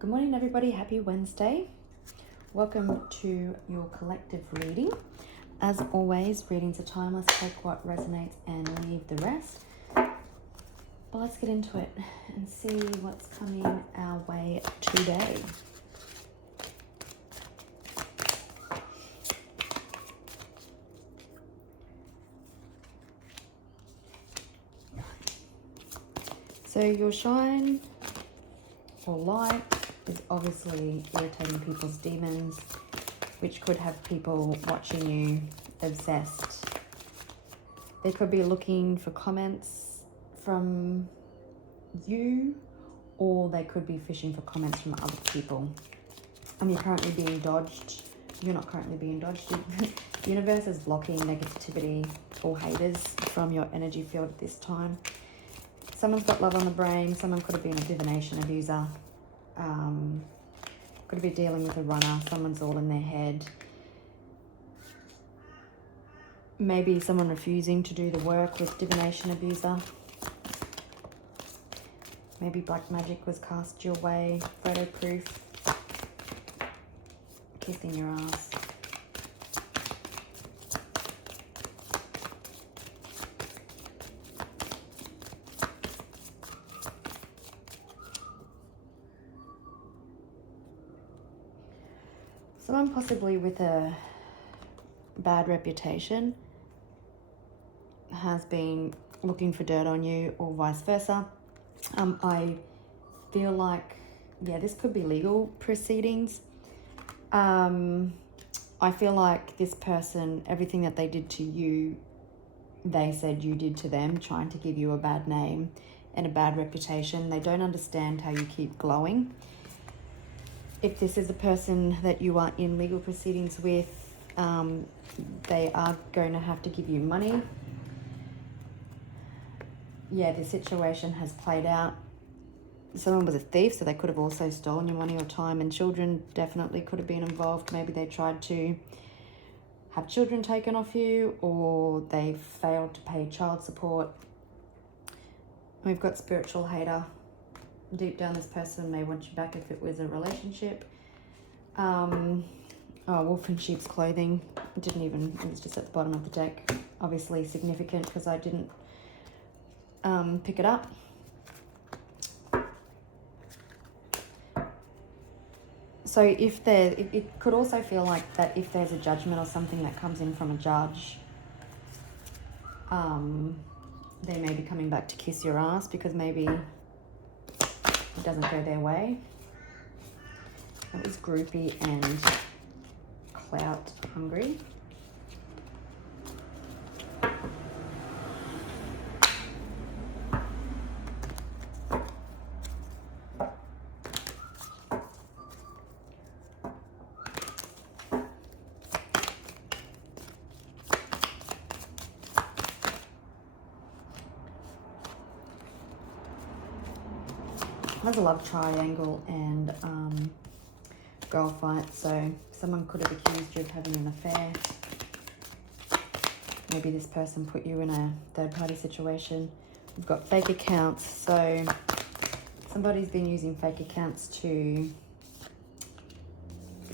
Good morning, everybody. Happy Wednesday. Welcome to your collective reading. As always, readings are timeless. Take what resonates and leave the rest. But let's get into it and see what's coming our way today. So your shine or light is obviously irritating people's demons, which could have people watching you obsessed. They could be looking for comments from you, or they could be fishing for comments from other people. And you're currently being dodged. You're not currently being dodged. The universe is blocking negativity or haters from your energy field at this time. Someone's got love on the brain. Someone could have been a divination abuser. Could be dealing with a runner. Someone's all in their head. Maybe someone refusing to do the work with divination abuser. Maybe black magic was cast your way. Photo proof. Kissing your ass. Someone possibly with a bad reputation has been looking for dirt on you, or vice versa. I feel like, this could be legal proceedings. I feel like this person, everything that they did to you, they said you did to them, trying to give you a bad name and a bad reputation. They don't understand how you keep glowing. If this is the person that you are in legal proceedings with, they are going to have to give you money. The situation has played out. Someone was a thief, so they could have also stolen your money or time, and children definitely could have been involved. Maybe they tried to have children taken off you, or they failed to pay child support. We've got spiritual hater. Deep down, this person may want you back if it was a relationship. Wolf in sheep's clothing. It was just at the bottom of the deck. Obviously significant because I didn't pick it up. So it could also feel like that if there's a judgment or something that comes in from a judge, they may be coming back to kiss your ass because maybe it doesn't go their way. It was groupie and clout hungry. There's a love triangle and girl fight, so someone could have accused you of having an affair. Maybe this person put you in a third-party situation. We've got fake accounts, so somebody's been using fake accounts to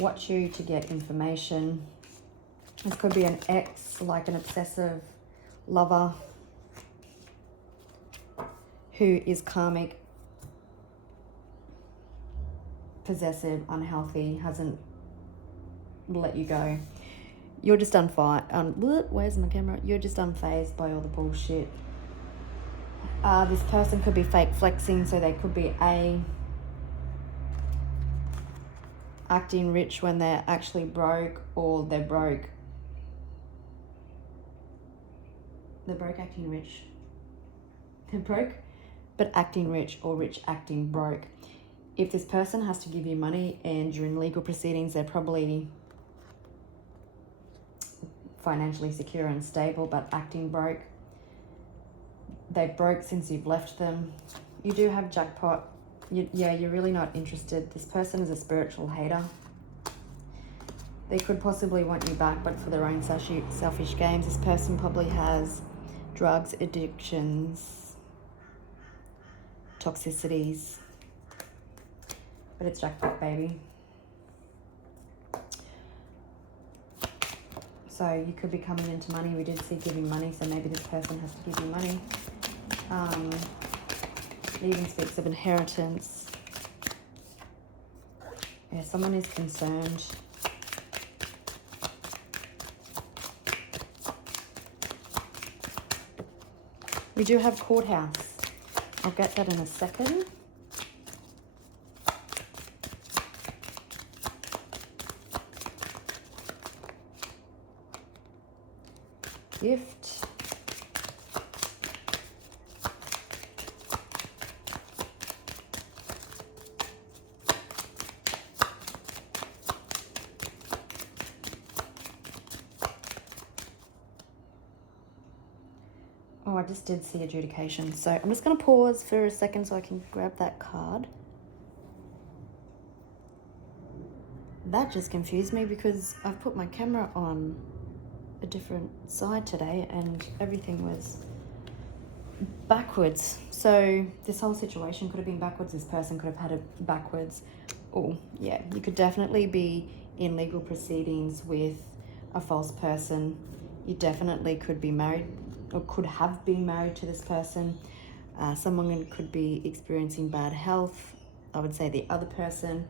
watch you, to get information. This could be an ex, like an obsessive lover who is karmic, possessive, unhealthy, hasn't let you go. You're just where's my camera? You're just unfazed by all the bullshit. This person could be fake flexing, so they could be acting rich when they're actually broke, or they're broke. They're broke acting rich. They're broke but acting rich, or rich acting broke. If this person has to give you money and you're in legal proceedings, they're probably financially secure and stable, but acting broke. They broke since you've left them. You do have jackpot. You're really not interested. This person is a spiritual hater. They could possibly want you back, but for their own selfish games. This person probably has drugs, addictions, toxicities. but it's jackpot, baby. So you could be coming into money. We did see giving money, so maybe this person has to give you money. Even speaks of inheritance. Yeah, someone is concerned. We do have courthouse. I'll get that in a second. Gift. Oh, I just did see adjudication. So I'm just going to pause for a second so I can grab that card. That just confused me because I've put my camera on a different side today and everything was backwards. So this whole situation could have been backwards. This person could have had it backwards. Oh, yeah, you could definitely be in legal proceedings with a false person. You definitely could be married or could have been married to this person. Someone could be experiencing bad health. I would say the other person,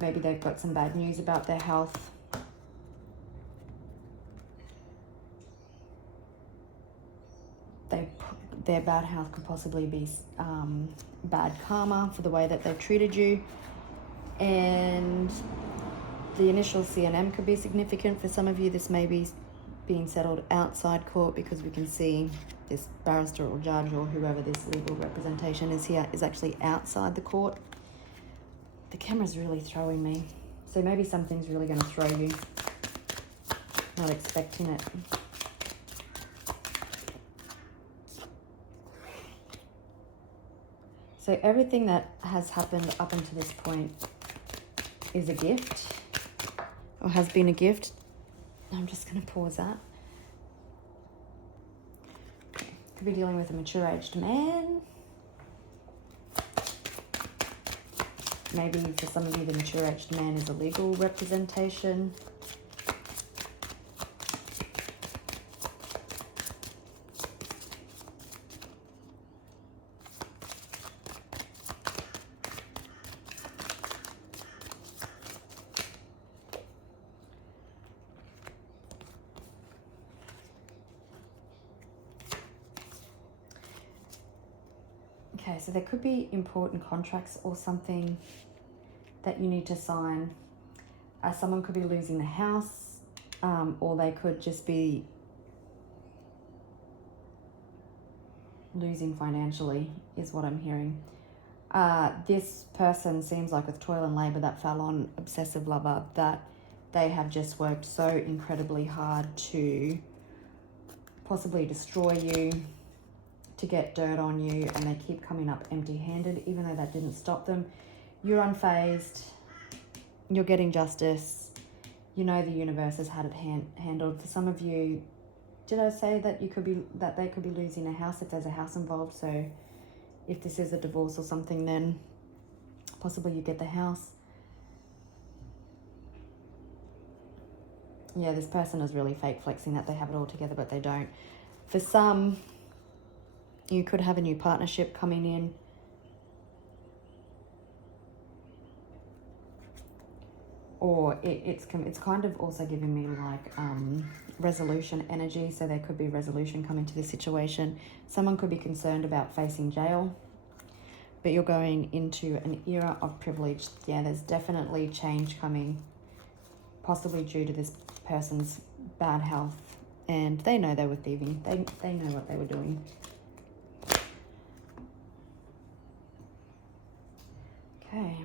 maybe they've got some bad news about their health. Their bad health could possibly be bad karma for the way that they've treated you. And the initial CNM could be significant for some of you. This may be being settled outside court because we can see this barrister or judge or whoever this legal representation is here is actually outside the court. The camera's really throwing me. So maybe something's really going to throw you. Not expecting it. So everything that has happened up until this point is a gift or has been a gift. I'm just going to pause that. Could be dealing with a mature-aged man. Maybe for some of you, the mature-aged man is a legal representation. Okay, so there could be important contracts or something that you need to sign. Someone could be losing the house, or they could just be losing financially, is what I'm hearing. This person seems like with toil and labor that fell on obsessive lover, that they have just worked so incredibly hard to possibly destroy you, to get dirt on you, and they keep coming up empty-handed, even though that didn't stop them. You're unfazed. You're getting justice. You know the universe has had it handled. For some of you, did I say that they could be losing a house if there's a house involved? So if this is a divorce or something, then possibly you get the house. Yeah, this person is really fake flexing that they have it all together, but they don't. For some, you could have a new partnership coming in. Or it's kind of also giving me like resolution energy. So there could be resolution coming to this situation. Someone could be concerned about facing jail, but you're going into an era of privilege. Yeah, there's definitely change coming, possibly due to this person's bad health. And they know they were thieving. They know what they were doing. Okay.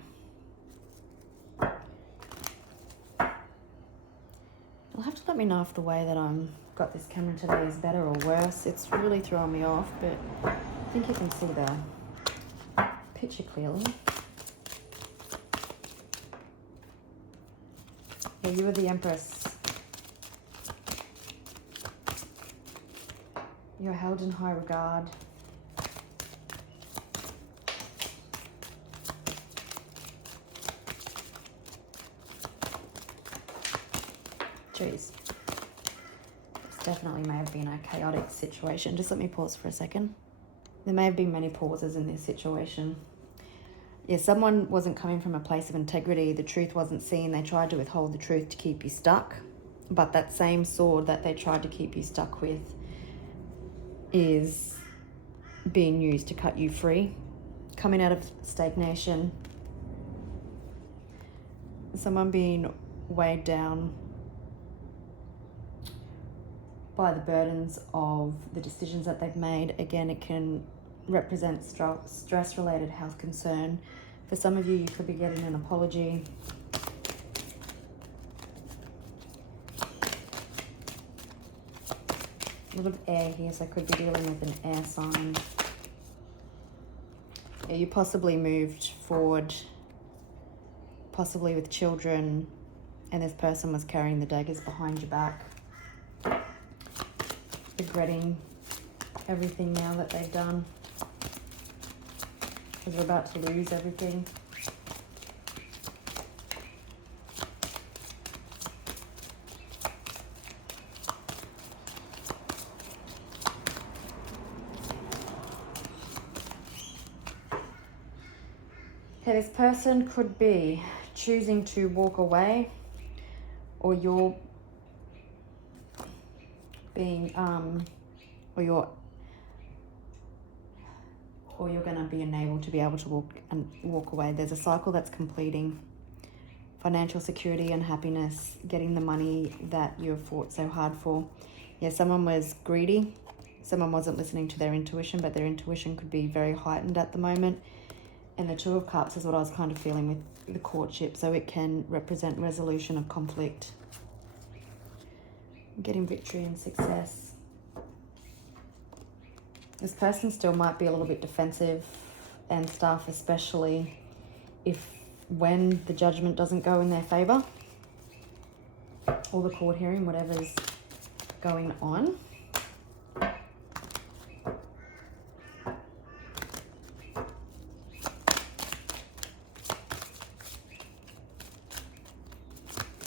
You'll have to let me know if the way that I'm got this camera today is better or worse. It's really throwing me off, but I think you can see the picture clearly. Yeah, you are the Empress. You're held in high regard. Jeez. This definitely may have been a chaotic situation. Just let me pause for a second. There may have been many pauses in this situation. Yeah, someone wasn't coming from a place of integrity. The truth wasn't seen. They tried to withhold the truth to keep you stuck. But that same sword that they tried to keep you stuck with is being used to cut you free. Coming out of stagnation. Someone being weighed down by the burdens of the decisions that they've made. Again, it can represent stress-related health concern. For some of you, you could be getting an apology. A lot of air here, so I could be dealing with an air sign. Yeah, you possibly moved forward, possibly with children, and this person was carrying the daggers behind your back. Regretting everything now that they've done. Because they're about to lose everything. Okay, this person could be choosing to walk away, or you're being or you're going to be enabled to be able to walk away. There's a cycle that's completing. Financial security and happiness, getting the money that you have fought so hard for. Yeah, someone was greedy. Someone wasn't listening to their intuition, but their intuition could be very heightened at the moment. And the Two of Cups is what I was kind of feeling with the courtship. So it can represent resolution of conflict. Getting victory and success. This person still might be a little bit defensive and stuff, especially when the judgment doesn't go in their favor, or the court hearing, whatever's going on.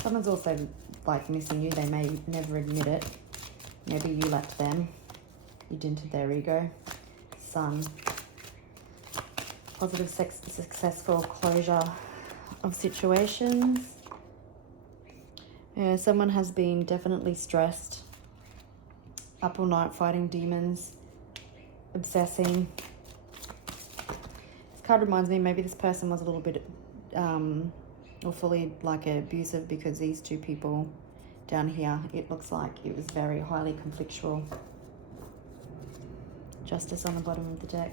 Someone's also like missing you. They may never admit it. Maybe you left them. You dented their ego. Sun. Positive, successful closure of situations. Yeah, someone has been definitely stressed. Up all night fighting demons. Obsessing. This card reminds me maybe this person was a little bit or fully like abusive, because these two people down here, it looks like it was very highly conflictual. Justice on the bottom of the deck.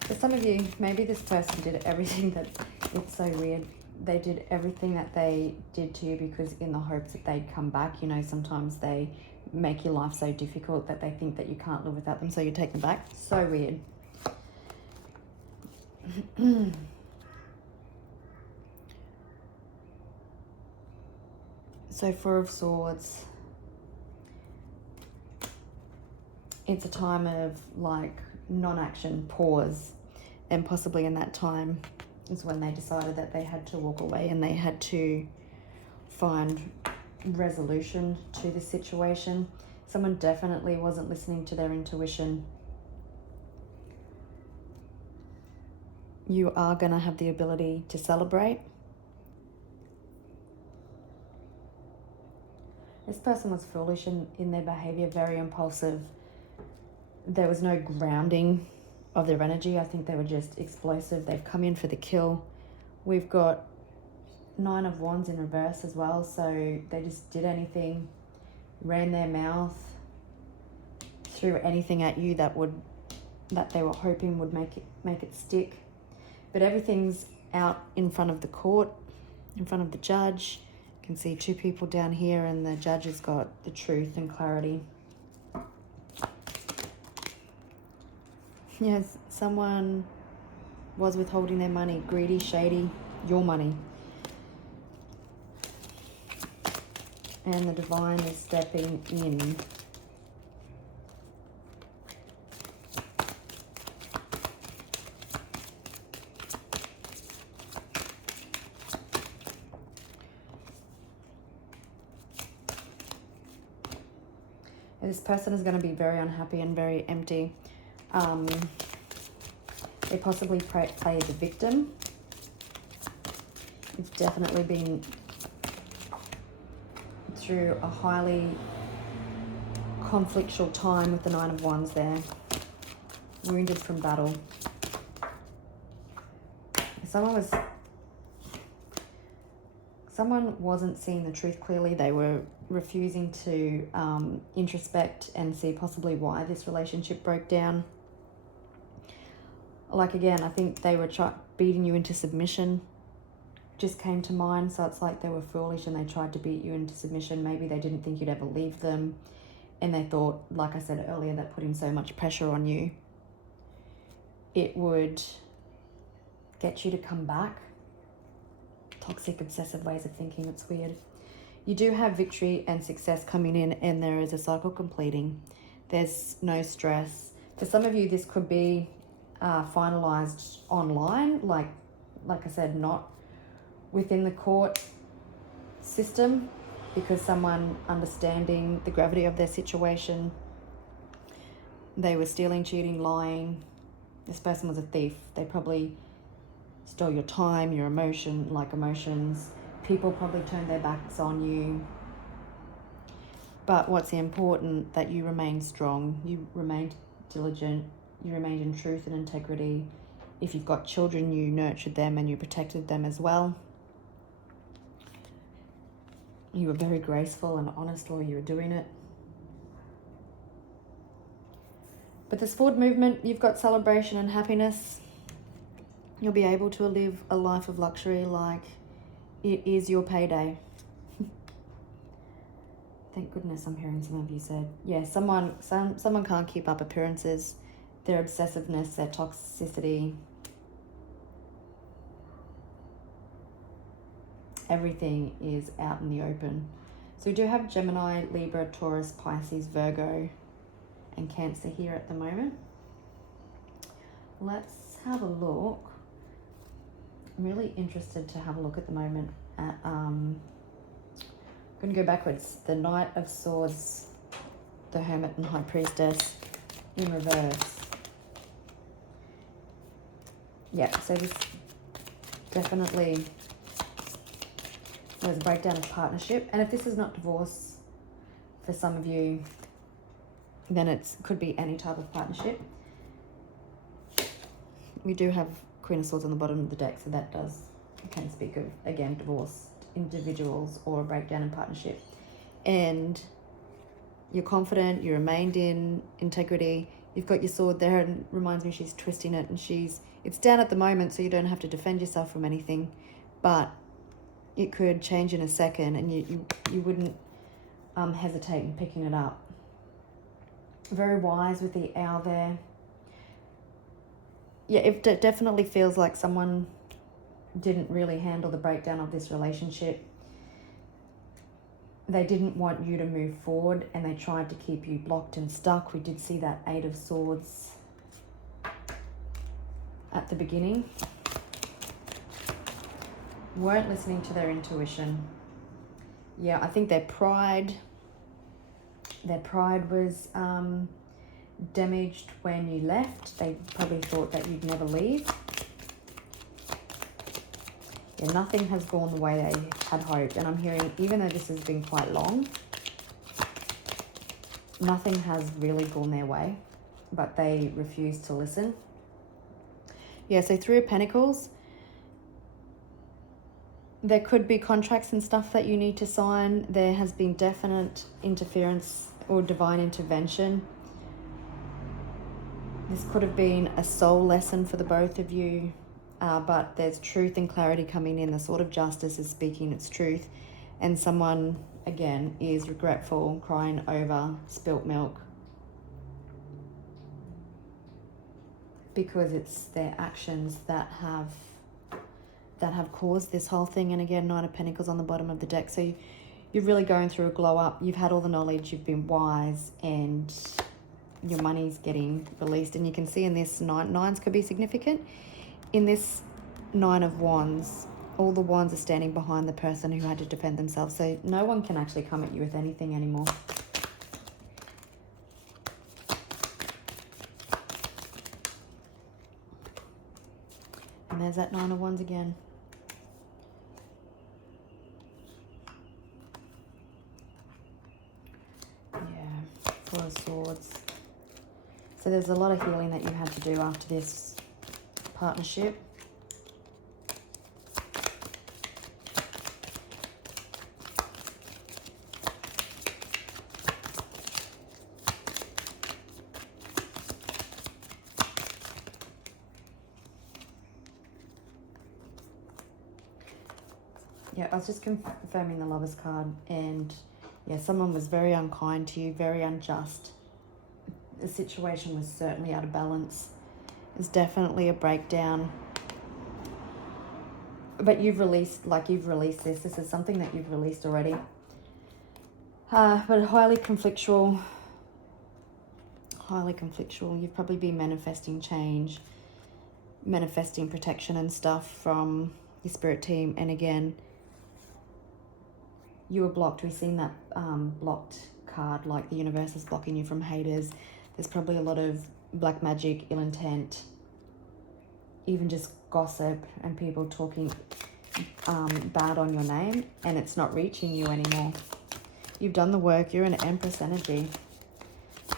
For some of you, maybe this person did everything that, it's so weird, they did everything that they did to you because in the hopes that they'd come back. You know, sometimes they make your life so difficult that they think that you can't live without them, so you take them back. So weird. So Four of Swords. It's a time of like non-action, pause. And possibly in that time is when they decided that they had to walk away and they had to find resolution to the situation. Someone definitely wasn't listening to their intuition. You are going to have the ability to celebrate. This person was foolish in their behavior, very impulsive. There was no grounding of their energy. I think they were just explosive. They've come in for the kill. We've got Nine of Wands in reverse as well. So they just did anything, ran their mouth, threw anything at you that would that they were hoping would make it stick. But everything's out in front of the court, in front of the judge. You can see two people down here, and the judge has got the truth and clarity. Yes, someone was withholding their money, greedy, shady, your money. And the divine is stepping in. This person is going to be very unhappy and very empty. They possibly play the victim. It's definitely been through a highly conflictual time with the Nine of Wands there. Wounded from battle. Someone wasn't seeing the truth clearly. They were refusing to introspect and see possibly why this relationship broke down. Like, again, I think they were beating you into submission. Just came to mind. So it's like they were foolish and they tried to beat you into submission. Maybe they didn't think you'd ever leave them. And they thought, like I said earlier, that putting so much pressure on you, it would get you to come back. Toxic, obsessive ways of thinking. It's weird. You do have victory and success coming in, and there is a cycle completing. There's no stress. For some of you, this could be finalized online, like I said, not within the court system, because someone understanding the gravity of their situation, they were stealing, cheating, lying. This person was a thief. They probably stole your time, your emotions. People probably turned their backs on you. But what's important, that you remain strong, you remained diligent, you remained in truth and integrity. If you've got children, you nurtured them and you protected them as well. You were very graceful and honest while you were doing it. But this forward movement, you've got celebration and happiness. You'll be able to live a life of luxury, like it is your payday. Thank goodness I'm hearing some of you said. Yeah, someone can't keep up appearances. Their obsessiveness, their toxicity. Everything is out in the open. So we do have Gemini, Libra, Taurus, Pisces, Virgo, and Cancer here at the moment. Let's have a look. I'm really interested to have a look at the moment at, I'm going to go backwards. The Knight of Swords, the Hermit and High Priestess in reverse. Yeah, so this definitely was a breakdown of partnership. And if this is not divorce for some of you, then it could be any type of partnership. We do have Queen of Swords on the bottom of the deck, so that can speak of, again, divorced individuals or a breakdown in partnership. And you're confident, you remained in integrity. You've got your sword there, and it reminds me she's twisting it, and it's down at the moment, so you don't have to defend yourself from anything, but it could change in a second, and you wouldn't hesitate in picking it up. Very wise with the owl there. Yeah, it definitely feels like someone didn't really handle the breakdown of this relationship. They didn't want you to move forward, and they tried to keep you blocked and stuck. We did see that Eight of Swords at the beginning. Weren't listening to their intuition. Yeah, I think their pride was damaged when you left. They probably thought that you'd never leave. Yeah, nothing has gone the way they had hoped. And I'm hearing, even though this has been quite long, nothing has really gone their way, but they refuse to listen. Yeah, so Three of Pentacles, there could be contracts and stuff that you need to sign. There has been definite interference or divine intervention. This could have been a soul lesson for the both of you, but there's truth and clarity coming in. The sword of justice is speaking its truth, and someone, again, is regretful, crying over spilt milk, because it's their actions that have caused this whole thing. And again, Knight of Pentacles on the bottom of the deck. So you're really going through a glow up. You've had all the knowledge, you've been wise, and your money's getting released. And you can see in this nines could be significant. In this Nine of Wands, all the wands are standing behind the person who had to defend themselves. So no one can actually come at you with anything anymore. And there's that Nine of Wands again. Yeah, Four of Swords. So there's a lot of healing that you had to do after this partnership. Yeah, I was just confirming the Lover's card, and yeah, someone was very unkind to you, very unjust. The situation was certainly out of balance. It's definitely a breakdown. But you've released this. This is something that you've released already. But highly conflictual. You've probably been manifesting change, manifesting protection and stuff from your spirit team. And again, you were blocked. We've seen that blocked card, like the universe is blocking you from haters. There's probably a lot of black magic, ill intent, even just gossip and people talking bad on your name, and it's not reaching you anymore. You've done the work. You're in an Empress energy.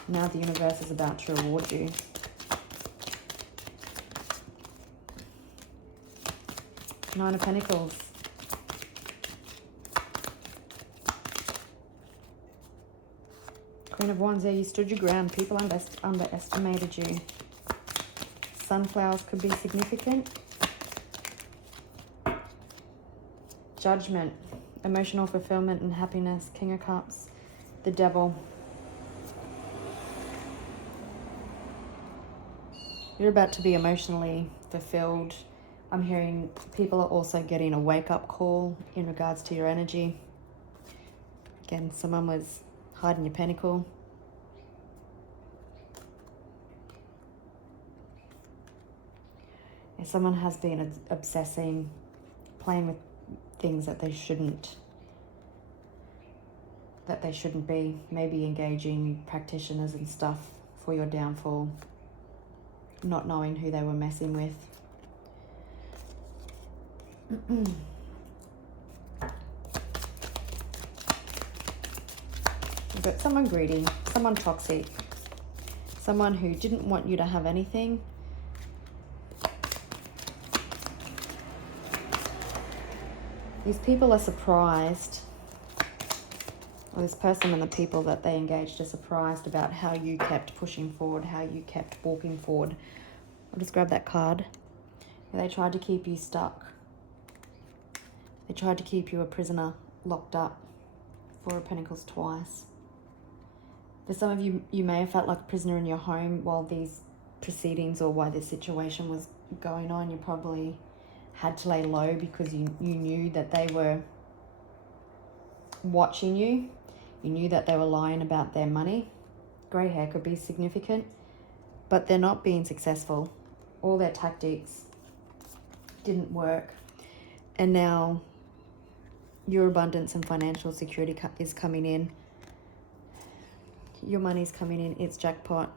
Now the universe is about to reward you. Nine of Pentacles. Queen of Wands, there you stood your ground. People underestimated you. Sunflowers could be significant. Judgment, emotional fulfillment and happiness. King of Cups, the Devil. You're about to be emotionally fulfilled. I'm hearing people are also getting a wake-up call in regards to your energy. Again, someone was hiding your pentacle. And someone has been obsessing, playing with things that they shouldn't be. Maybe engaging practitioners and stuff for your downfall, not knowing who they were messing with. You've got someone greedy, someone toxic, someone who didn't want you to have anything. These people are surprised, or this person and the people that they engaged are surprised about how you kept pushing forward, how you kept walking forward. I'll just grab that card. They tried to keep you stuck. They tried to keep you a prisoner, locked up. Four of Pentacles twice. For some of you, you may have felt like a prisoner in your home while these proceedings or while this situation was going on. You probably had to lay low because you knew that they were watching you. You knew that they were lying about their money. Grey hair could be significant, but they're not being successful. All their tactics didn't work. And now your abundance and financial security is coming in. Your money's coming in. It's jackpot.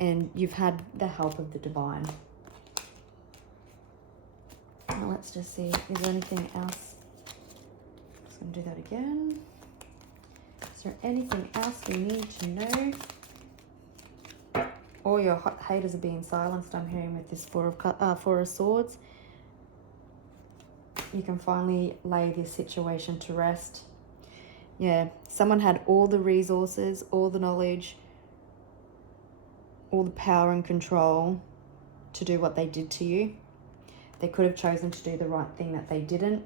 And you've had the help of the divine. Now let's just see. Is there anything else? Just going to do that again. Is there anything else you need to know? All your haters are being silenced, I'm hearing, with this Four of Swords. You can finally lay this situation to rest. Yeah, someone had all the resources, all the knowledge, all the power and control to do what they did to you. They could have chosen to do the right thing that they didn't.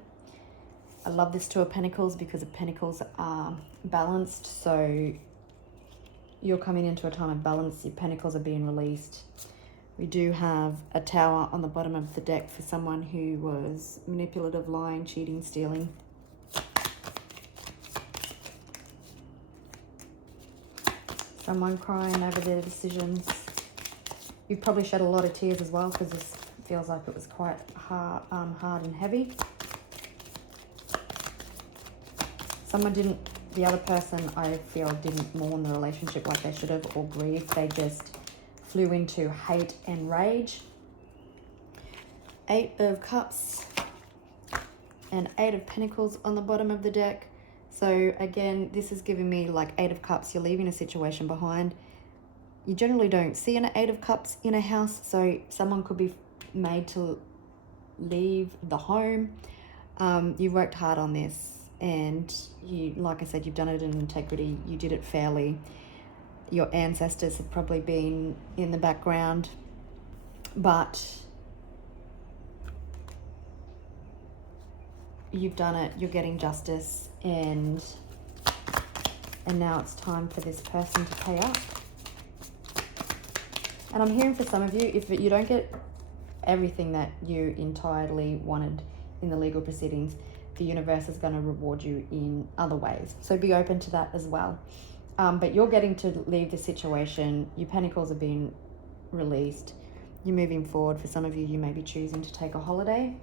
I love this Two of Pentacles because the Pentacles are balanced. So you're coming into a time of balance. Your Pentacles are being released. We do have a Tower on the bottom of the deck for someone who was manipulative, lying, cheating, stealing. Someone crying over their decisions. You've probably shed a lot of tears as well because this feels like it was quite hard and heavy. The other person I feel didn't mourn the relationship like they should have or grieve. They just flew into hate and rage. 8 of Cups and 8 of Pentacles on the bottom of the deck. So again, this is giving me like 8 of Cups. You're leaving a situation behind. You generally don't see an 8 of Cups in a house. So someone could be made to leave the home. You worked hard on this. And you, like I said, you've done it in integrity. You did it fairly. Your ancestors have probably been in the background, but you've done it. You're getting justice, and now it's time for this person to pay up. And I'm hearing for some of you, if you don't get everything that you entirely wanted in the legal proceedings, the universe is going to reward you in other ways. So be open to that as well. But you're getting to leave the situation. Your Pentacles are being released. You're moving forward. For some of you, you may be choosing to take a holiday.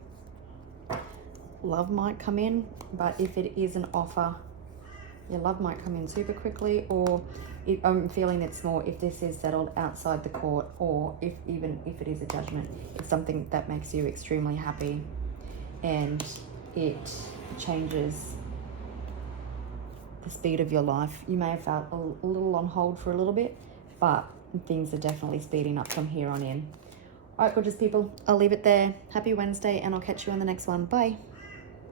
Love might come in, but if it is an offer, your love might come in super quickly, or I'm feeling it's more if this is settled outside the court, or even if it is a judgment, it's something that makes you extremely happy and it changes the speed of your life. You may have felt a little on hold for a little bit, but things are definitely speeding up from here on in. All right, gorgeous people, I'll leave it there. Happy Wednesday, and I'll catch you on the next one. Bye.